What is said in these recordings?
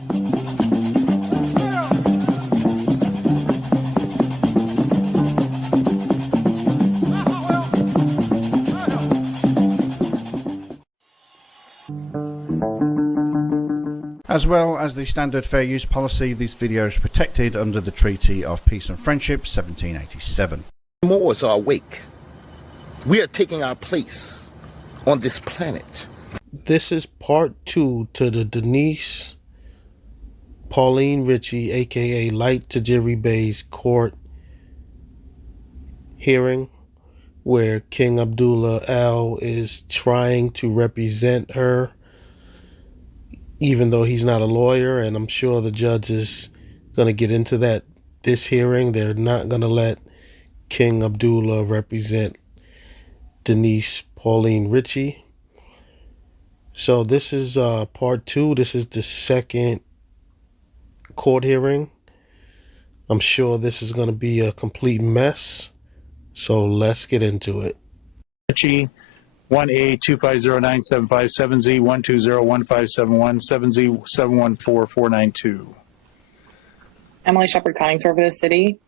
As well as the standard fair use policy, this video is protected under the Treaty of Peace and Friendship 1787. Moors are awake. We are taking our place on this planet. This is part 2 to the Denise Pauline Ritchie, aka Light Tajiri Bey's court hearing, where King Abdullah Al is trying to represent her, even though he's not a lawyer, and I'm sure the judge is going to get into that this hearing. They're not going to let King Abdullah represent Denise Pauline Ritchie. So this is part 2. This is the second court hearing. I'm sure this is going to be a complete mess. So let's get into it. Ritchie, 1A2509757Z 1201571 7Z 714492. Emily Shepard Conningsor for the city.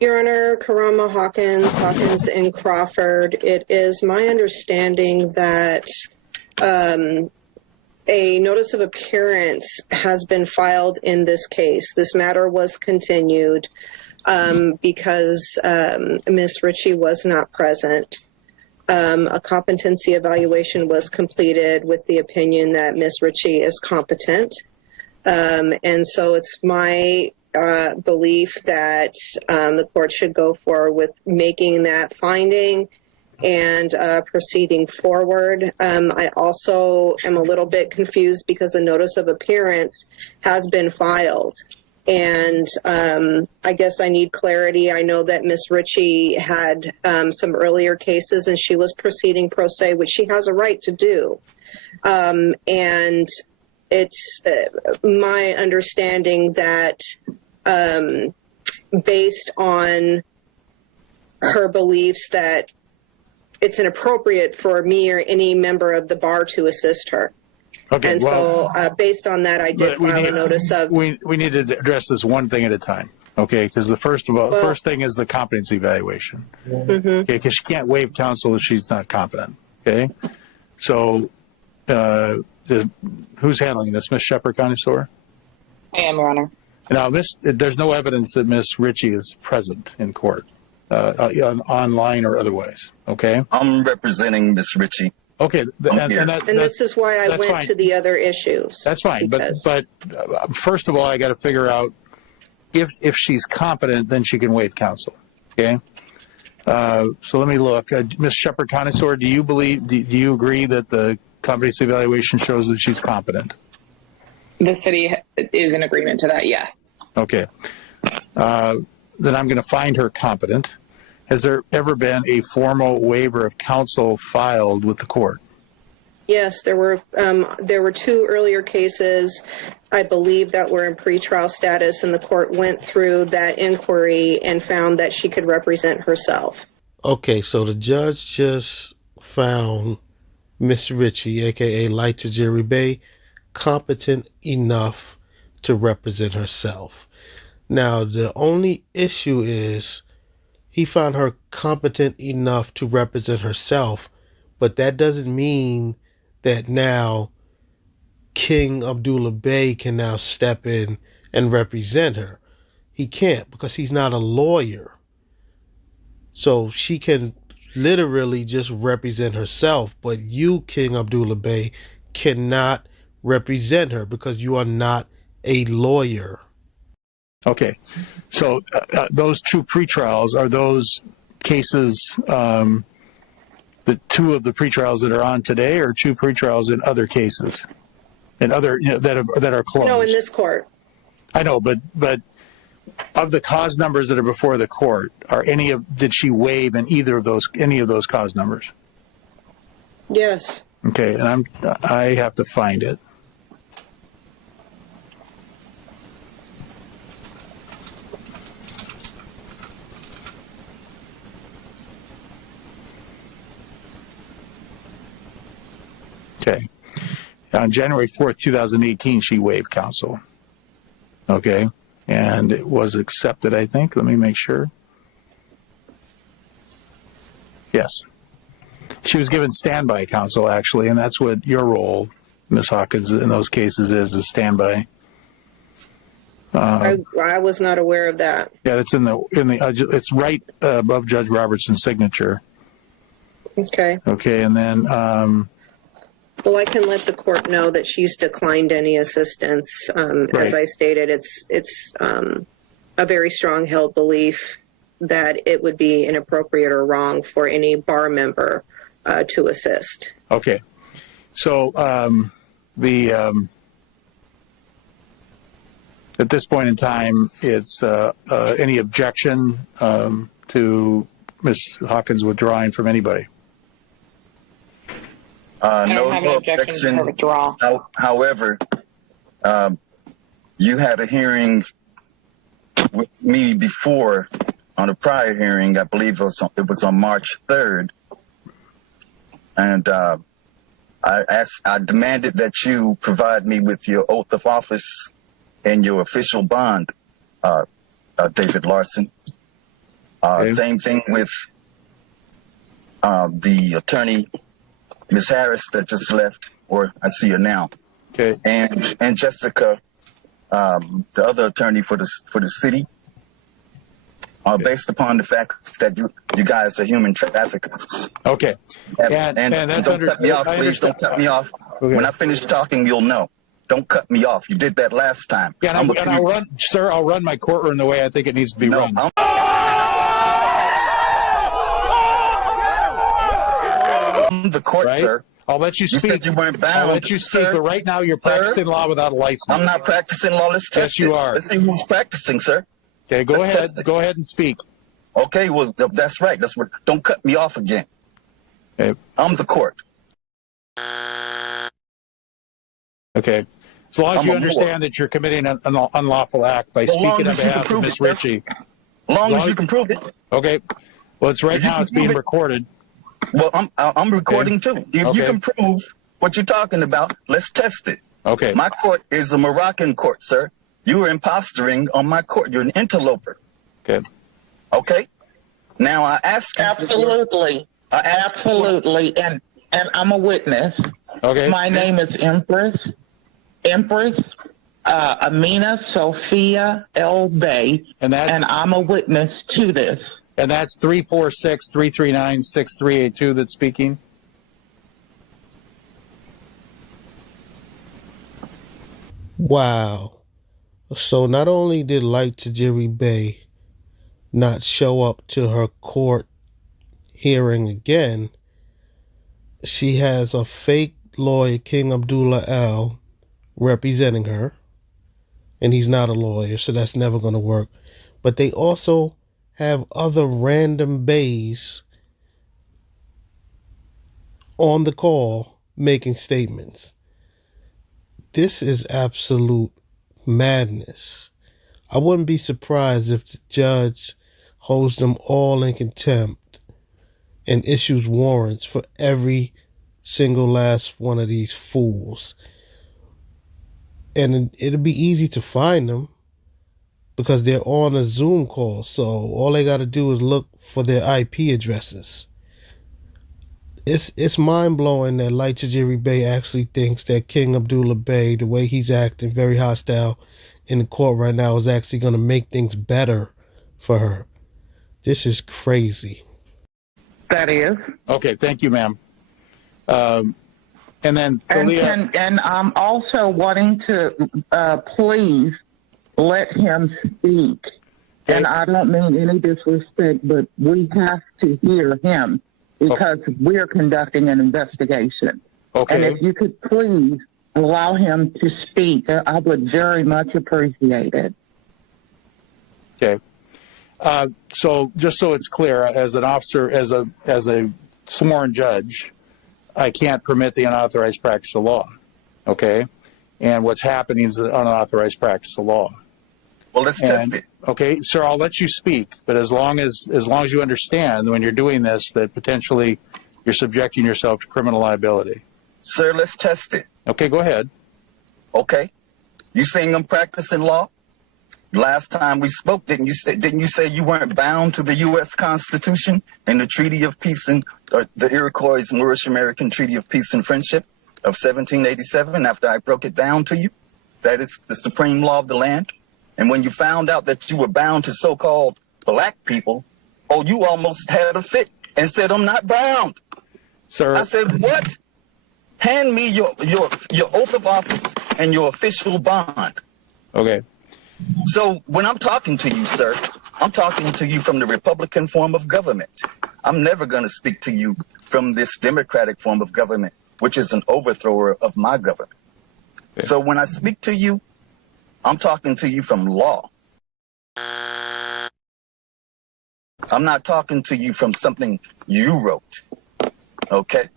Your Honor, Karama Hawkins and Crawford, it is my understanding that a notice of appearance has been filed in this case. This matter was continued because Ms. Ritchie was not present. A competency evaluation was completed with the opinion that Ms. Ritchie is competent. And so it's my belief that the court should go forward with making that finding and proceeding forward. I also am a little bit confused because a notice of appearance has been filed. And I guess I need clarity. I know that Ms. Ritchie had some earlier cases and she was proceeding pro se, which she has a right to do. And it's my understanding that based on her beliefs that it's inappropriate for me or any member of the bar to assist her. Okay, and so based on that, I did file a notice of... We need to address this one thing at a time, okay? Because the first thing is the competency evaluation, okay? Because she can't waive counsel if she's not competent, okay? So who's handling this? Ms. Shepard Connoisseur? I am, Your Honor. Now, there's no evidence that Ms. Ritchie is present in court, online or otherwise, okay? I'm representing Ms. Ritchie. Okay, and this is why I went fine. to the other issues. That's fine, but first of all, I got to figure out if she's competent, then she can waive counsel. Okay, so let me look. Ms. Shepard Connoisseur, do you agree that the competency evaluation shows that she's competent? The city is in agreement to that, yes. Okay, then I'm going to find her competent. Has there ever been a formal waiver of counsel filed with the court? Yes, there were 2 earlier cases, I believe, that were in pretrial status, and the court went through that inquiry and found that she could represent herself. Okay, so the judge just found Miss Ritchie, aka Light Tajiri Bey, competent enough to represent herself. Now, the only issue is he found her competent enough to represent herself, but that doesn't mean that now King Abdullah Bey can now step in and represent her. He can't, because he's not a lawyer. So she can literally just represent herself, but you, King Abdullah Bey, cannot represent her because you are not a lawyer. Okay, so those 2 pretrials, are those cases the 2 of the pretrials that are on today, or 2 pretrials in other cases, in other that are closed? No, in this court. I know, but of the cause numbers that are before the court, did she waive in any of those cause numbers? Yes. Okay, and I have to find it. Okay. On January 4th, 2018, she waived counsel. Okay. And it was accepted, I think. Let me make sure. Yes. She was given standby counsel, actually, and that's what your role, Ms. Hawkins, in those cases is standby. I was not aware of that. Yeah, it's it's right above Judge Robertson's signature. Okay. Okay, and then Well, I can let the court know that she's declined any assistance. Right. As I stated, it's a very strong held belief that it would be inappropriate or wrong for any bar member to assist. okay, so at this point in time, it's any objection to Ms. Hawkins withdrawing from anybody? I don't No have an objection to her withdrawal. However, you had a hearing with me before on a prior hearing. I believe it was on March 3rd. And I demanded that you provide me with your oath of office and your official bond, David Larson. Okay. Same thing with the attorney, Ms. Harris, that just left, or I see her now, Okay. and Jessica, the other attorney for the city, based upon the fact that you guys are human traffickers. Okay. And that's don't cut me off, please. Don't cut me off. Okay. When I finish talking, you'll know. Don't cut me off. You did that last time. Yeah, and I'll run my courtroom the way I think it needs to be run. I'm the court, Right? sir. I'll let you speak. You said you weren't bound. I'll let you speak, sir. but right now you're practicing law without a license. I'm not practicing law. Let's test Yes, you it. are. Let's see who's practicing, sir. Okay, go Let's ahead. test it. Go ahead and speak. Okay, well, that's right. That's what. Don't cut me off again. Okay. I'm the court. Okay. As long as I'm you a understand Moor. that you're committing an unlawful act by As long speaking on as you can behalf of prove it, Ms. sir. Ritchie. As long as you can prove it. Okay. Well, it's right If you now. can It's being prove it- recorded. Well, I'm recording too. If Okay. you can prove what you're talking about, let's test it. Okay. My court is a Moroccan court, sir. You are impostering on my court. You're an interloper. Okay. Okay. Now I ask you. Absolutely. I ask. Absolutely. And I'm a witness. Okay. My name is Empress Amina Sophia L. Bey, And that's I'm a witness to this. and that's 346-339-6382 that's speaking. Wow. So not only did Tajiri Bey not show up to her court hearing again, she has a fake lawyer, King Abdullah Al, representing her. And he's not a lawyer, so that's never going to work. But they also have other random bays on the call making statements. This is absolute madness. I wouldn't be surprised if the judge holds them all in contempt and issues warrants for every single last one of these fools. And it'll be easy to find them because they're on a Zoom call. So all they got to do is look for their IP addresses. It's mind-blowing that Tajiri Bey actually thinks that King Abdullah Bey, the way he's acting very hostile in the court right now, is actually going to make things better for her. This is crazy. That is. Okay. Thank you, ma'am. And then Talia, And I'm also wanting to please let him speak. Okay. And I don't mean any disrespect, but we have to hear him because we're conducting an investigation. Okay. And if you could please allow him to speak, I would very much appreciate it. Okay. So just so it's clear, as an officer, as a sworn judge, I can't permit the unauthorized practice of law. Okay. And what's happening is the unauthorized practice of law. Well, let's test it. Okay, sir, I'll let you speak, but as long as you understand when you're doing this that potentially you're subjecting yourself to criminal liability. Sir, let's test it. Okay, go ahead. Okay. You saying I'm practicing law? Last time we spoke, didn't you say you weren't bound to the U.S. Constitution and the Treaty of Peace and the Iroquois Moorish American Treaty of Peace and Friendship of 1787 after I broke it down to you? That is the supreme law of the land. And when you found out that you were bound to so-called black people, oh, you almost had a fit and said, I'm not bound. Sir. I said, what? Hand me your oath of office and your official bond. Okay. So when I'm talking to you, sir, I'm talking to you from the Republican form of government. I'm never going to speak to you from this Democratic form of government, which is an overthrower of my government. Okay. So when I speak to you, I'm talking to you from law. I'm not talking to you from something you wrote. Okay?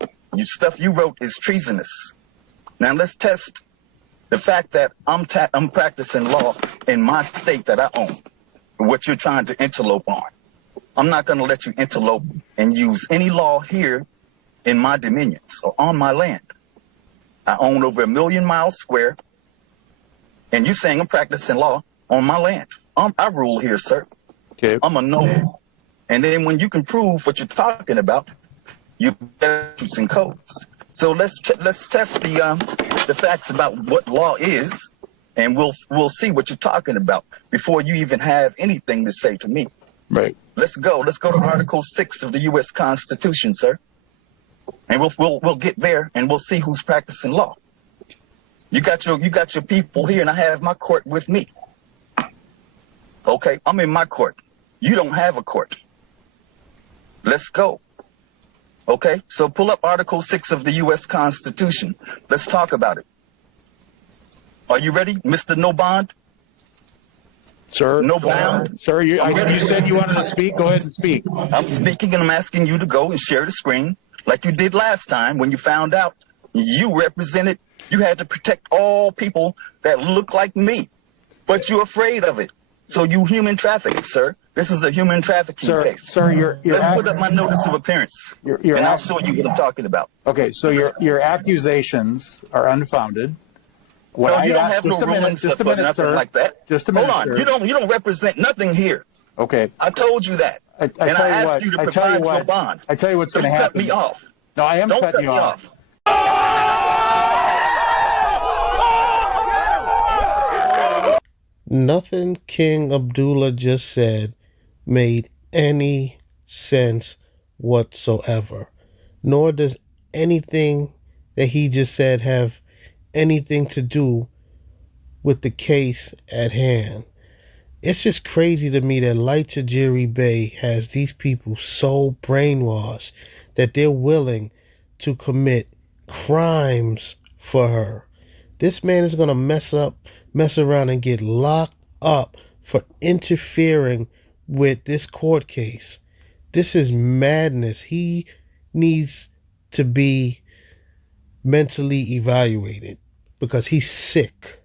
Stuff you wrote is treasonous. Now let's test the fact that I'm practicing law in my state that I own, what you're trying to interlope on. I'm not going to let you interlope and use any law here in my dominions or on my land. I own over 1 million miles square, and you're saying I'm practicing law on my land. I rule here, sir. Okay. I'm a noble. And then when you can prove what you're talking about, you better use and codes. So let's test the facts about what law is, and we'll see what you're talking about before you even have anything to say to me. Right. Let's go. Let's go to Article 6 of the U.S. Constitution, sir, and we'll get there, and we'll see who's practicing law. You got your people here, and I have my court with me. Okay, I'm in my court. You don't have a court. Let's go. Okay, so pull up Article 6 of the U.S. Constitution. Let's talk about it. Are you ready, Mr. No Bond? Sir? No bound? Sir, you said you wanted to speak. Go ahead and speak. I'm speaking, and I'm asking you to go and share the screen like you did last time when you found out you represented, you had to protect all people that look like me, but you're afraid of it. So you human trafficking, sir. This is a human trafficking case. Sir, you're Let's put up my notice of appearance, and I'll show you what I'm talking about. Okay, so your accusations are unfounded. No, you don't have no rulings or nothing like that. Just a minute, Hold on. sir. You don't represent nothing here. Okay. I told you that. I and I asked you to provide your bond. I tell you what's going to happen. Don't cut me off. No, I am Don't cutting cut you me off. Nothing King Abdullah just said made any sense whatsoever, nor does anything that he just said have anything to do with the case at hand. It's just crazy to me that Tajiri Bey has these people so brainwashed that they're willing to commit crimes for her. This man is going to mess around and get locked up for interfering with this court case. This is madness. He needs to be mentally evaluated because he's sick.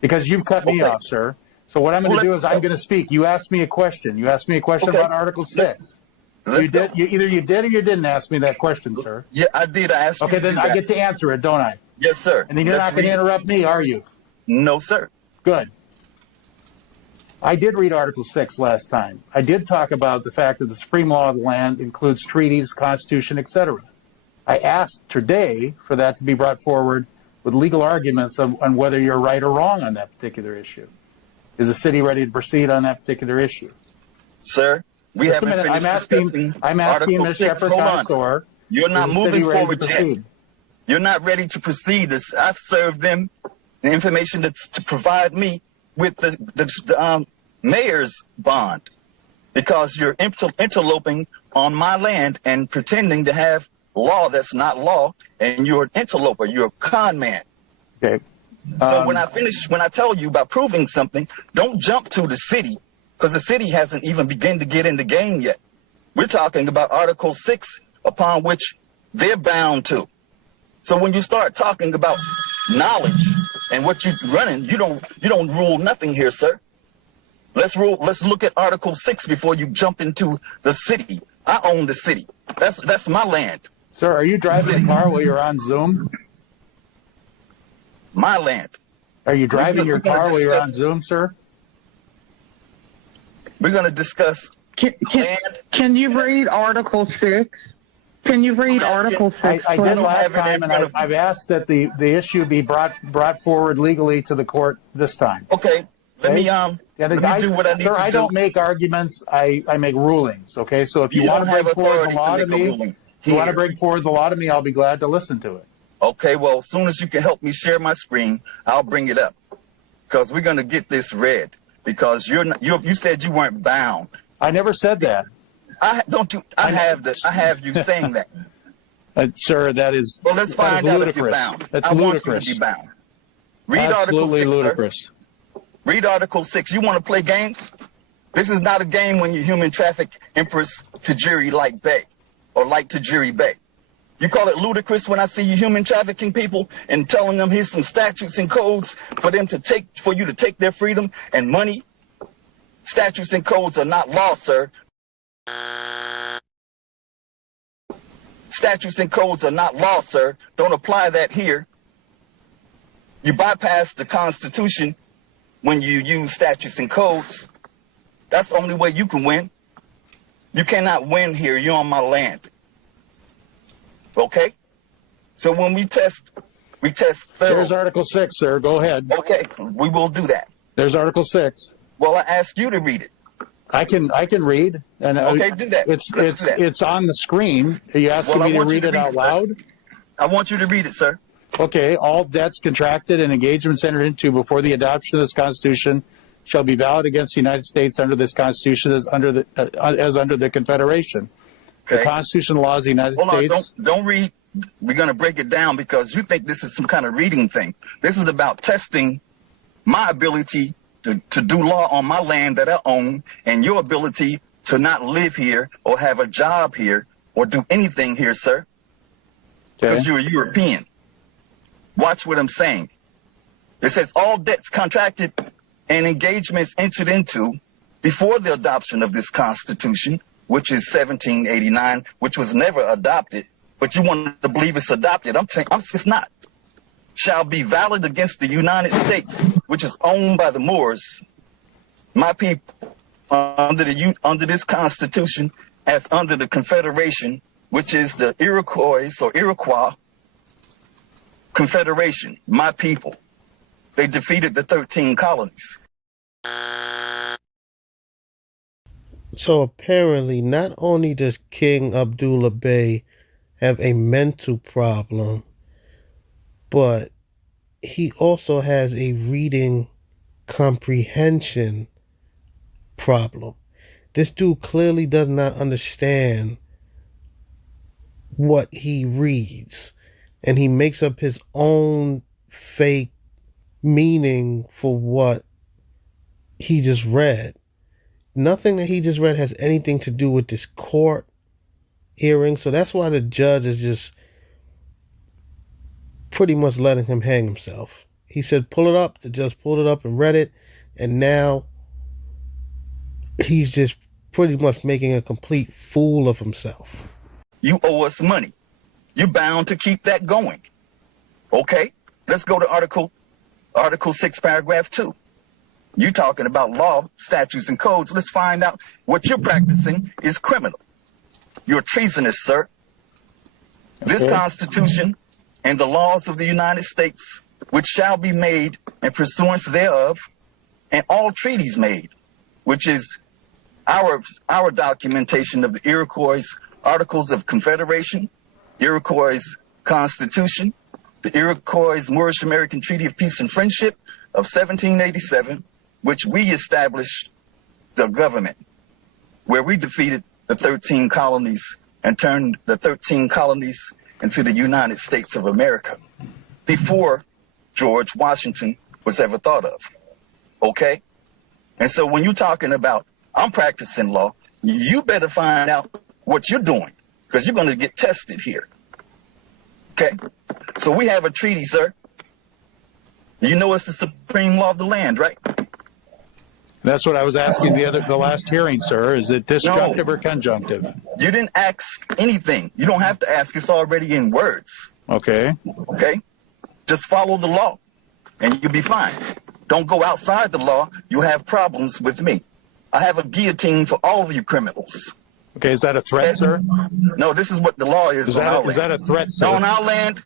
Because you've cut me off, sir. So what I'm going to do is I'm going to speak. You asked me a question. You asked me a question about Article 6. You did. Either you did or you didn't ask me that question, sir. Yeah, I did. I asked you. Okay, then I get to answer it, don't I? Yes, sir. And then you're not going to interrupt me, are you? No, sir. Good. I did read Article 6 last time. I did talk about the fact that the supreme law of the land includes treaties, constitution, etc. I asked today for that to be brought forward with legal arguments on whether you're right or wrong on that particular issue. Is the city ready to proceed on that particular issue? Sir, we haven't finished I'm asking Ms. Shepherd-Consor. You're not moving forward yet. You're not ready to proceed. I've served them the information to provide me with the mayor's bond because you're interloping on my land and pretending to have law that's not law, and you're an interloper. You're a con man. Okay. So when I tell you about proving something, don't jump to the city because the city hasn't even begun to get in the game yet. We're talking about Article 6 upon which they're bound to. So when you start talking about knowledge and what you're running, you don't rule nothing here, sir. Let's look at Article 6 before you jump into the city. I own the city. That's my land. Sir, are you driving a car while you're on Zoom? My land. Are you driving your We're gonna car while you're on discuss- Zoom, sir? We're going to discuss land. Can you read Article 6? Can you read Article 6? I did please? last have it in time, and front of me. I've asked that the issue be brought forward legally to the court this time. Okay. Let me And let me do what I need sir, to I do. don't make arguments. I make rulings. Okay, so if you, You want don't to bring have forward the authority to law to make a me, ruling if you want to here. bring forward the law to me, I'll be glad to listen to it. Okay, well, as soon as you can help me share my screen, I'll bring it up. Because we're going to get this read. Because you said you weren't bound. I never said that, I have you saying that. sir. That is Well, let's that is find out if you're ludicrous. bound. That's I ludicrous. want you to be bound. Read Article Absolutely 6, ludicrous. Sir. Read Article 6. You want to play games? This is not a game when you human traffic Empress Tajiri Bey or like Tajiri Bey. You call it ludicrous when I see you human trafficking people and telling them here's some statutes and codes for you to take their freedom and money? Statutes and codes are not law, sir. Statutes and codes are not law, sir. Don't apply that here. You bypass the Constitution when you use statutes and codes. That's the only way you can win. You cannot win here. You're on my land. Okay? So when we test thoroughly. There's Article 6, sir. Go ahead. Okay, we will do that. There's Article 6. Well, I asked you to read it. I can read, and Okay, do that. Let's do that. It's on the screen. Are you asking Well, I me to want you read to it read out it, sir. loud? I want you to read it, sir. Okay. All debts contracted and engagements entered into before the adoption of this Constitution shall be valid against the United States under this Constitution as under the Confederation. Okay. The Constitution and laws of the United Hold on, States. don't read. We're going to break it down because you think this is some kind of reading thing. This is about testing my ability to do law on my land that I own and your ability to not live here or have a job here or do anything here, sir. Because Okay. you're a European. Watch what I'm saying. It says all debts contracted and engagements entered into before the adoption of this Constitution, which is 1789, which was never adopted, but you want to believe it's adopted. I'm saying it's not. Shall be valid against the United States, which is owned by the Moors, my people, under this Constitution, as under the Confederation, which is the Iroquois Confederation, my people. They defeated the 13 colonies. So apparently, not only does King Abdullah Bey have a mental problem, but he also has a reading comprehension problem. This dude clearly does not understand what he reads, and he makes up his own fake meaning for what he just read. Nothing that he just read has anything to do with this court hearing, so that's why the judge is just pretty much letting him hang himself. He said pull it up, the judge pulled it up and read it, and now he's just pretty much making a complete fool of himself. You owe us money. You're bound to keep that going. Okay? Let's go to Article 6, Paragraph 2. You're talking about law, statutes, and codes. Let's find out what you're practicing is criminal. You're treasonous, sir. This Constitution and the laws of the United States, which shall be made in pursuance thereof, and all treaties made, which is our documentation of the Iroquois Articles of Confederation, Iroquois Constitution, the Iroquois Moorish American Treaty of Peace and Friendship of 1787, which we established the government, where we defeated the 13 colonies and turned the 13 colonies into the United States of America before George Washington was ever thought of. Okay? And so when you're talking about, I'm practicing law, you better find out what you're doing, because you're going to get tested here. Okay? So we have a treaty, sir. You know it's the supreme law of the land, right? That's what I was asking the last hearing, sir. Is it disjunctive or conjunctive? You didn't ask anything. You don't have to ask. It's already in words. Okay. Okay? Just follow the law, and you'll be fine. Don't go outside the law. You'll have problems with me. I have a guillotine for all of you criminals. Okay, is that a threat, Okay? sir? No, this is what the law is. Is that a threat, sir? On our land.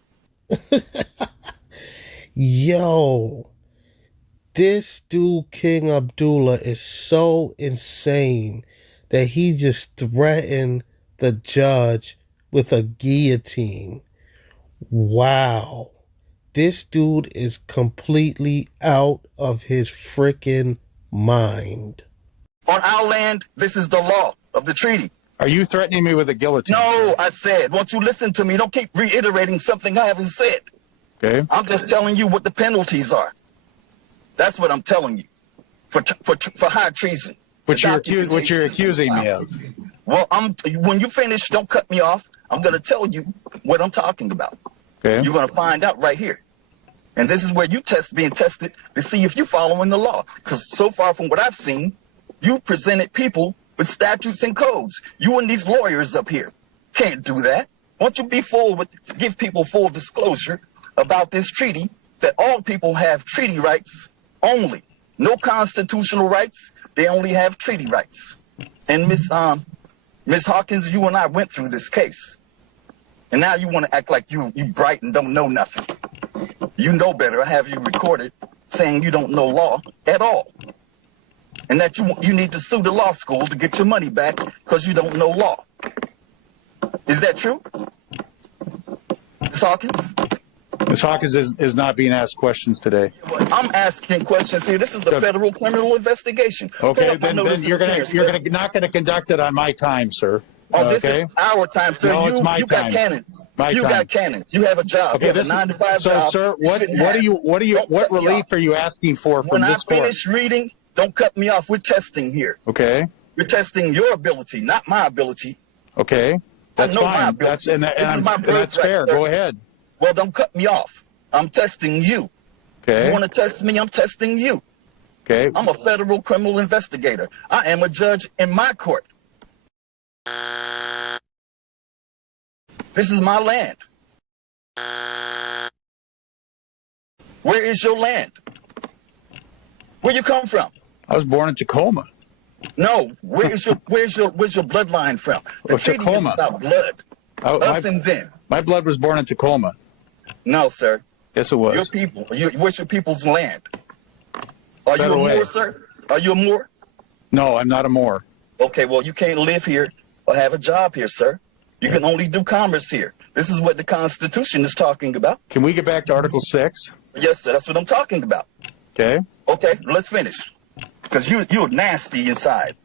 Yo, this dude, King Abdullah, is so insane that he just threatened the judge with a guillotine. Wow. This dude is completely out of his freaking mind. On our land, this is the law of the treaty. Are you threatening me with a guillotine? No, I said, won't you listen to me? Don't keep reiterating something I haven't said. Okay. I'm just telling you what the penalties are. That's what I'm telling you for high treason. Which you're accusing me of. Well, when you finish, don't cut me off. I'm going to tell you what I'm talking about. Okay. You're going to find out right here. And this is where you being tested to see if you're following the law. Because so far from what I've seen, you presented people with statutes and codes. You and these lawyers up here can't do that. Won't you give people full disclosure about this treaty, that all people have treaty rights only. No constitutional rights. They only have treaty rights. And Miss Hawkins, you and I went through this case. And now you want to act like you bright and don't know nothing. You know better. I have you recorded saying you don't know law at all. And that you need to sue the law school to get your money back because you don't know law. Is that true? Ms. Hawkins? Ms. Hawkins is not being asked questions today. I'm asking questions here. This is a federal criminal investigation. Okay, then you're not going to conduct it on my time, sir. Oh, this okay? is our time, sir. No, it's my you time. Got cannons. My you time. got cannons. You have a job. Okay, you have a 9-to-5 so, job. sir, what relief are you asking for from this court? When I finish reading, don't cut me off. We're testing here. Okay. We're testing your ability, not my ability. Okay, that's fine. That's fair. Sir. Go ahead. Well, don't cut me off. I'm testing you. Okay. You want to test me? I'm testing you. Okay. I'm a federal criminal investigator. I am a judge in my court. This is my land. Where is your land? Where you come from? I was born in Tacoma. No, where's your bloodline from? The treaty is about blood. Us and them. My blood was born in Tacoma. No, sir. Yes, it was. Your people. Where's your people's land? Are you a Moor, sir? Are you a Moor? No, I'm not a Moor. Okay, well, you can't live here or have a job here, sir. You can only do commerce here. This is what the Constitution is talking about. Can we get back to Article 6? Yes, sir. That's what I'm talking about. Okay. Okay, let's finish. Because you're nasty inside.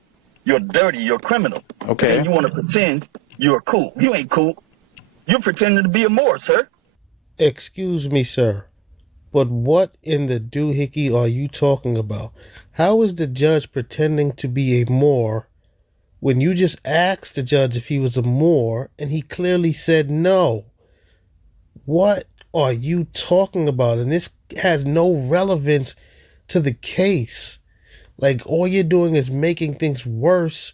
You're dirty. You're a criminal. Okay. And you want to pretend you're cool. You ain't cool. You're pretending to be a Moor, sir. Excuse me, sir, but what in the doohickey are you talking about? How is the judge pretending to be a Moor when you just asked the judge if he was a Moor and he clearly said no? What are you talking about? And this has no relevance to the case. Like, all you're doing is making things worse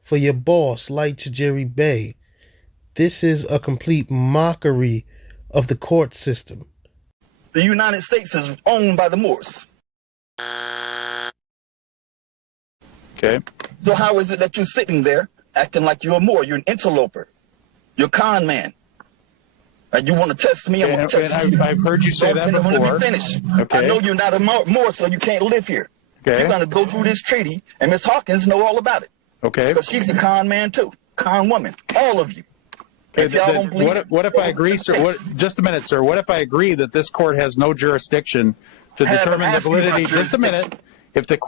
for your boss, like Tajiri Bey. This is a complete mockery of the court system. The United States is owned by the Moors. Okay. So how is it that you're sitting there acting like you're a Moor? You're an interloper. You're a con man. And you want to test me? I want to test you. I've heard you say that before. Let me finish. Okay. I know you're not a Moor, so you can't live here. Okay. You're going to go through this treaty, and Miss Hawkins know all about it. Okay. Because she's a con man, too. Con woman. All of you. If y'all don't believe what if I agree, sir? Just a minute, sir. What if I agree that this court has no jurisdiction to determine the validity? Just a minute. If this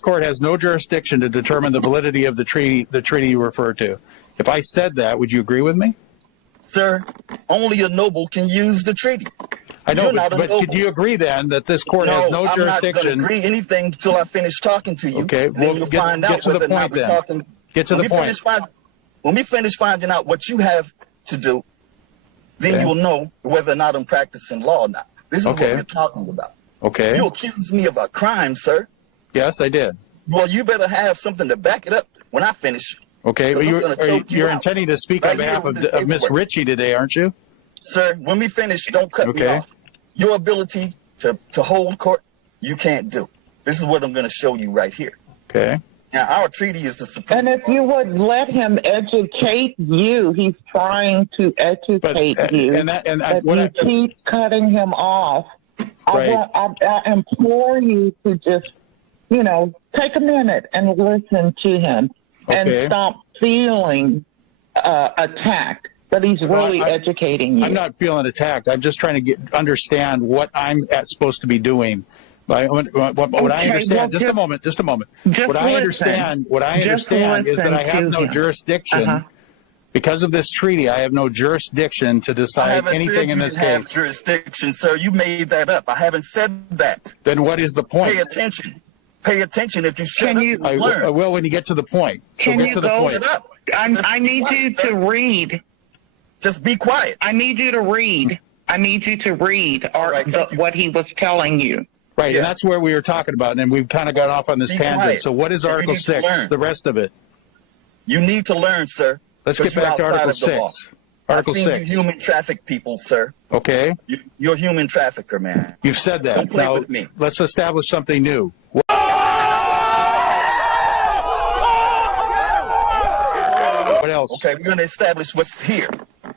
court has no jurisdiction to determine the validity of the treaty you refer to, if I said that, would you agree with me? Sir, only a noble can use the treaty. I know, but could you agree then that this court has no jurisdiction? I'm not going to agree anything until I finish talking to you. Okay, well, then you'll find out whether or not we're talking. Get to the point. When we finish finding out what you have to do, then you'll know whether or not I'm practicing law or not. This is what we're talking about. Okay. You accused me of a crime, sir. Yes, I did. Well, you better have something to back it up when I finish. Okay, well, you're out. intending to speak Right on behalf here with of this Miss paperwork. Ritchie today, aren't you? Sir, when we finish, don't cut me Okay. off. Your ability to hold court, you can't do. This is what I'm going to show you right here. Okay. Now, our treaty is the supreme. And if you would let him educate you, he's trying to educate you. But you keep cutting him off. Right. I implore you to just, take a minute and listen to him and stop feeling attacked. But he's really educating you. I'm not feeling attacked. I'm just trying to understand what I'm supposed to be doing. What I understand, just a moment. What I understand is that I have no jurisdiction. Because of this treaty, I have no jurisdiction to decide anything in this case. I haven't said you have jurisdiction, sir. You made that up. I haven't said that. Then what is the point? Pay attention. Pay attention. If you shut up, you learn. I will when you get to the point. So get to the point. I need you to read. Just be quiet. I need you to read. What he was telling you. Right, and that's where we were talking about, and then we've kind of got off on this tangent. Quiet. So what is Article 6, the rest of it? You need to learn, sir. Let's get back to Article 6. Article 6. You human traffic people, sir. Okay. You're a human trafficker, man. You've said that. Don't play now, with me. Let's establish something new. What else? Okay, we're going to establish what's here.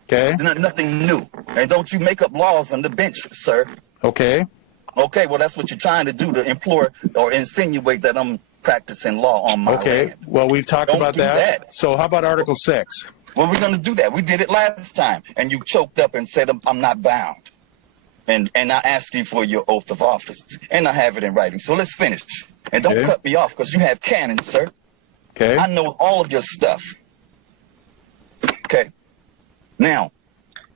Okay. Nothing new. And don't you make up laws on the bench, sir. Okay. Okay, well, that's what you're trying to do, to implore or insinuate that I'm practicing law on my land. Well, we've talked about that. So how about Article 6? Well, we're going to do that. We did it last time, and you choked up and said, I'm not bound. And I asked you for your oath of office, and I have it in writing. So let's finish. And don't cut me off, because you have cannons, sir. Okay. I know all of your stuff. Okay. Now,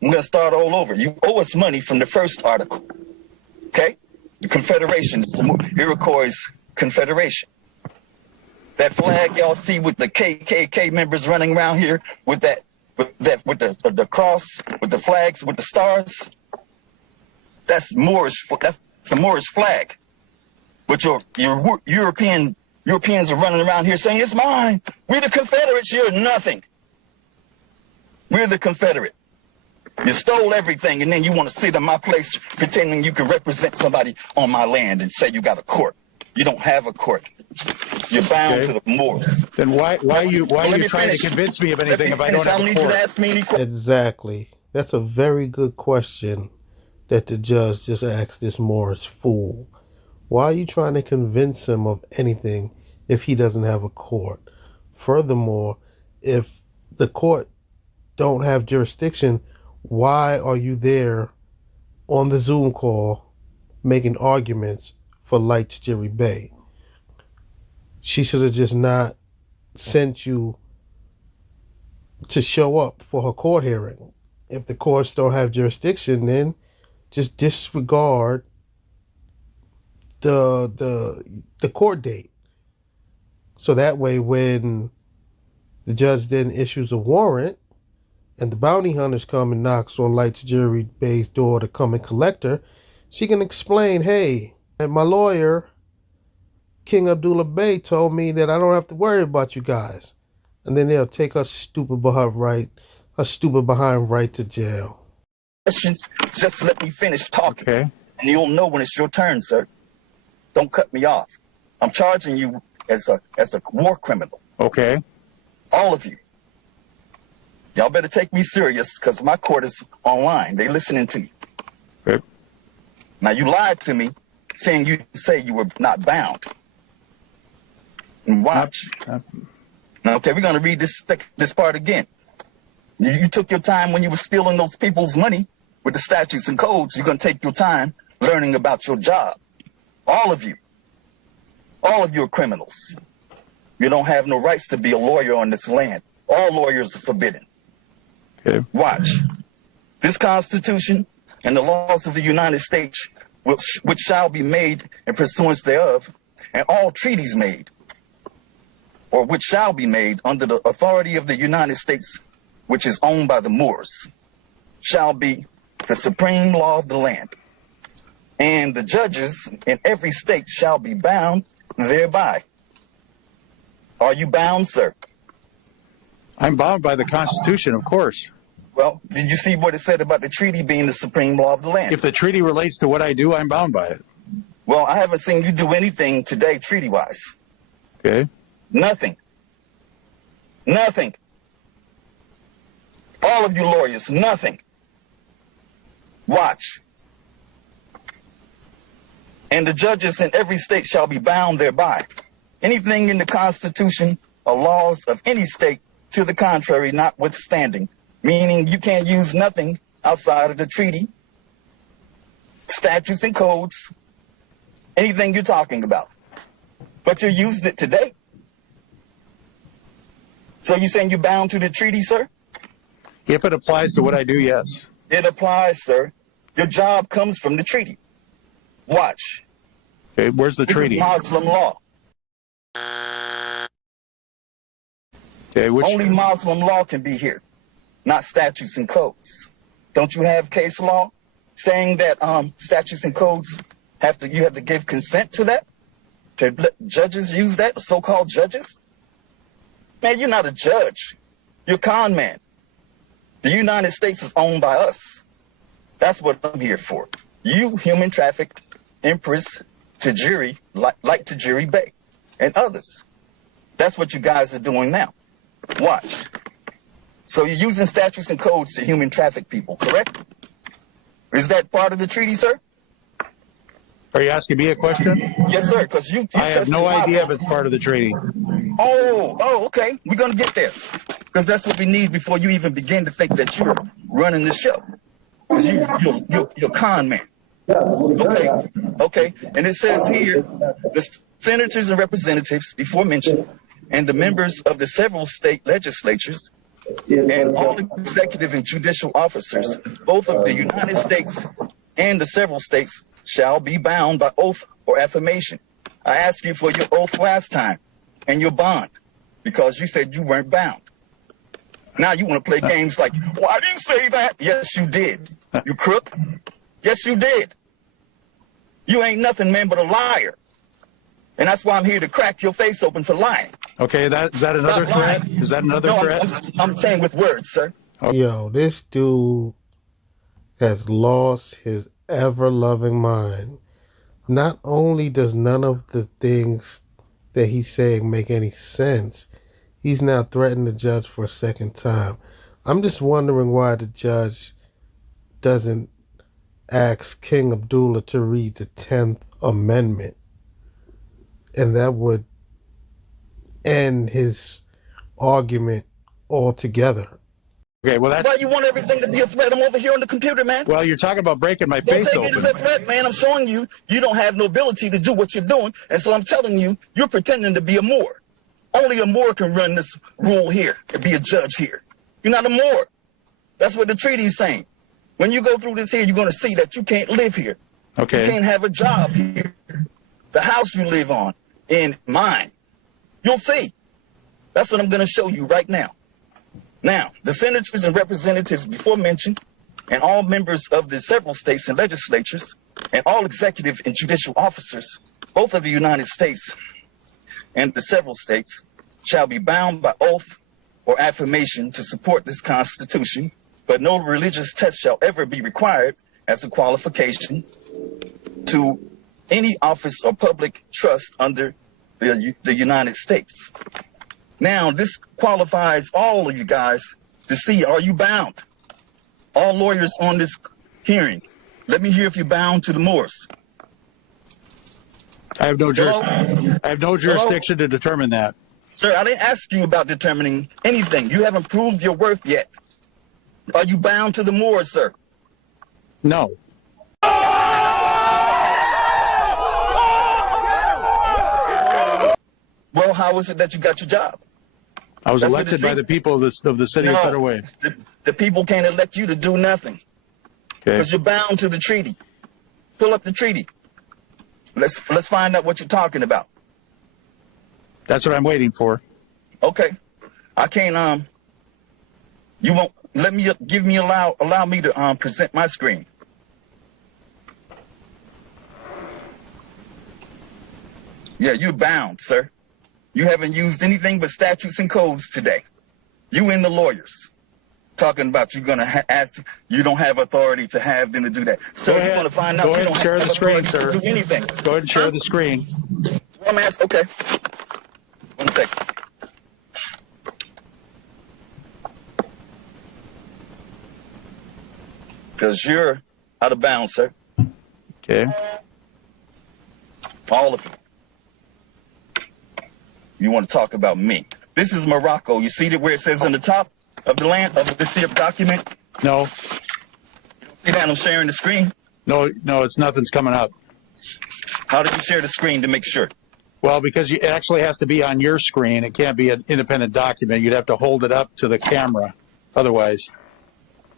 I'm going to start all over. You owe us money from the first article. Okay? The Confederation, it's the Iroquois Confederation. That flag y'all see with the KKK members running around here with the cross, with the flags, with the stars. That's Moorish. That's the Moorish flag. But your Europeans are running around here saying it's mine. We're the Confederates. You're nothing. We're the Confederate. You stole everything, and then you want to sit in my place pretending you can represent somebody on my land and say you got a court. You don't have a court. You're bound to the Moors. Then why are you trying to convince me of anything if I don't have a court? You to ask me any questions. Exactly. That's a very good question that the judge just asked this Moorish fool. Why are you trying to convince him of anything if he doesn't have a court? Furthermore, if the court don't have jurisdiction, why are you there on the Zoom call making arguments for Light Tajiri Bey? She should have just not sent you to show up for her court hearing. If the courts don't have jurisdiction, then just disregard the court date. So that way, when the judge then issues a warrant and the bounty hunters come and knocks on Light Tajiri Bey's door to come and collect her, she can explain, hey, and my lawyer, King Abdullah Bey, told me that I don't have to worry about you guys. And then they'll take her stupid behind right to jail. Questions, just let me finish talking. Okay. And you'll know when it's your turn, sir. Don't cut me off. I'm charging you as a war criminal. Okay. All of you. Y'all better take me serious, because my court is online. They listening to you. Okay. Now, you lied to me, saying you were not bound. And watch. Okay, we're going to read this part again. You took your time when you were stealing those people's money with the statutes and codes. You're going to take your time learning about your job. All of you are criminals. You don't have no rights to be a lawyer on this land. All lawyers are forbidden. Okay. Watch. This Constitution and the laws of the United States, which shall be made in pursuance thereof, and all treaties made, or which shall be made under the authority of the United States, which is owned by the Moors, shall be the supreme law of the land. And the judges in every state shall be bound thereby. Are you bound, sir? I'm bound by the Constitution, of course. Well, did you see what it said about the treaty being the supreme law of the land? If the treaty relates to what I do, I'm bound by it. Well, I haven't seen you do anything today treaty-wise. Okay. Nothing. Nothing. All of you lawyers, nothing. Watch. And the judges in every state shall be bound thereby. Anything in the Constitution or laws of any state to the contrary notwithstanding, meaning you can't use nothing outside of the treaty, statutes and codes, anything you're talking about. But you used it today. So you're saying you're bound to the treaty, sir? If it applies to what I do, yes. It applies, sir. Your job comes from the treaty. Watch. Okay, where's the treaty? This is Muslim law. Okay, Only Muslim law can be here, not statutes and codes. Don't you have case law saying that statutes and codes you have to give consent to that? To let judges use that, so-called judges? Man, you're not a judge. You're a con man. The United States is owned by us. That's what I'm here for. You human trafficked Empress Tajiri, like Tajiri Bey and others. That's what you guys are doing now. Watch. So you're using statutes and codes to human traffic people, correct? Is that part of the treaty, sir? Are you asking me a question? Yes, sir, because you I have no idea if it's part of the treaty. Oh, okay. We're going to get there. Because that's what we need before you even begin to think that you're running the show. Because you're a con man. Okay. And it says here, the senators and representatives, before mentioned, and the members of the several state legislatures, and all executive and judicial officers, both of the United States and the several states, shall be bound by oath or affirmation. I asked you for your oath last time and your bond because you said you weren't bound. Now you want to play games like, well, I didn't say that. Yes, you did. You crook. Yes, you did. You ain't nothing, man, but a liar. And that's why I'm here to crack your face open for lying. Okay, is that another threat? Is that another threat? I'm saying with words, sir. Yo, this dude has lost his ever-loving mind. Not only does none of the things that he's saying make any sense, he's now threatened the judge for a second time. I'm just wondering why the judge doesn't ask King Abdullah to read the 10th Amendment. And that would end his argument altogether. Okay, well that's... Why you want everything to be a threat? I'm over here on the computer, man. Well, you're talking about breaking my face open. Don't take it as a threat, man. I'm showing you don't have no ability to do what you're doing. And so I'm telling you, you're pretending to be a Moor. Only a Moor can run this rule here and be a judge here. You're not a Moor. That's what the treaty is saying. When you go through this here, you're going to see that you can't live here. Okay. You can't have a job here. The house you live on, in mine. You'll see. That's what I'm going to show you right now. Now, the senators and representatives before mentioned, and all members of the several states and legislatures, and all executive and judicial officers, both of the United States and the several states, shall be bound by oath or affirmation to support this Constitution, but no religious test shall ever be required as a qualification to any office or public trust under the United States. Now, this qualifies all of you guys to see, are you bound? All lawyers on this hearing, let me hear if you're bound to the Moors. I have no jurisdiction to determine that. Sir, I didn't ask you about determining anything. You haven't proved your worth yet. Are you bound to the Moors, sir? No. Well, how is it that you got your job? I was elected by the people of the city of Federal Way. The people can't elect you to do nothing. Because you're bound to the treaty. Pull up the treaty. Let's find out what you're talking about. That's what I'm waiting for. Okay. I can't you won't let me allow me to present my screen. Yeah, you're bound, sir. You haven't used anything but statutes and codes today. You and the lawyers talking about you're going to ask, you don't have authority to have them to do that. So you're going to find out you don't have authority to do anything. Go ahead and share the screen. I'm asking, okay. 1 second. Because you're out of bounds, sir. Okay. All of you. You want to talk about me. This is Morocco. You see where it says on the top of the land of the document? No. See that I'm sharing the screen? No, it's nothing's coming up. How did you share the screen to make sure? Well, because it actually has to be on your screen. It can't be an independent document. You'd have to hold it up to the camera. Otherwise,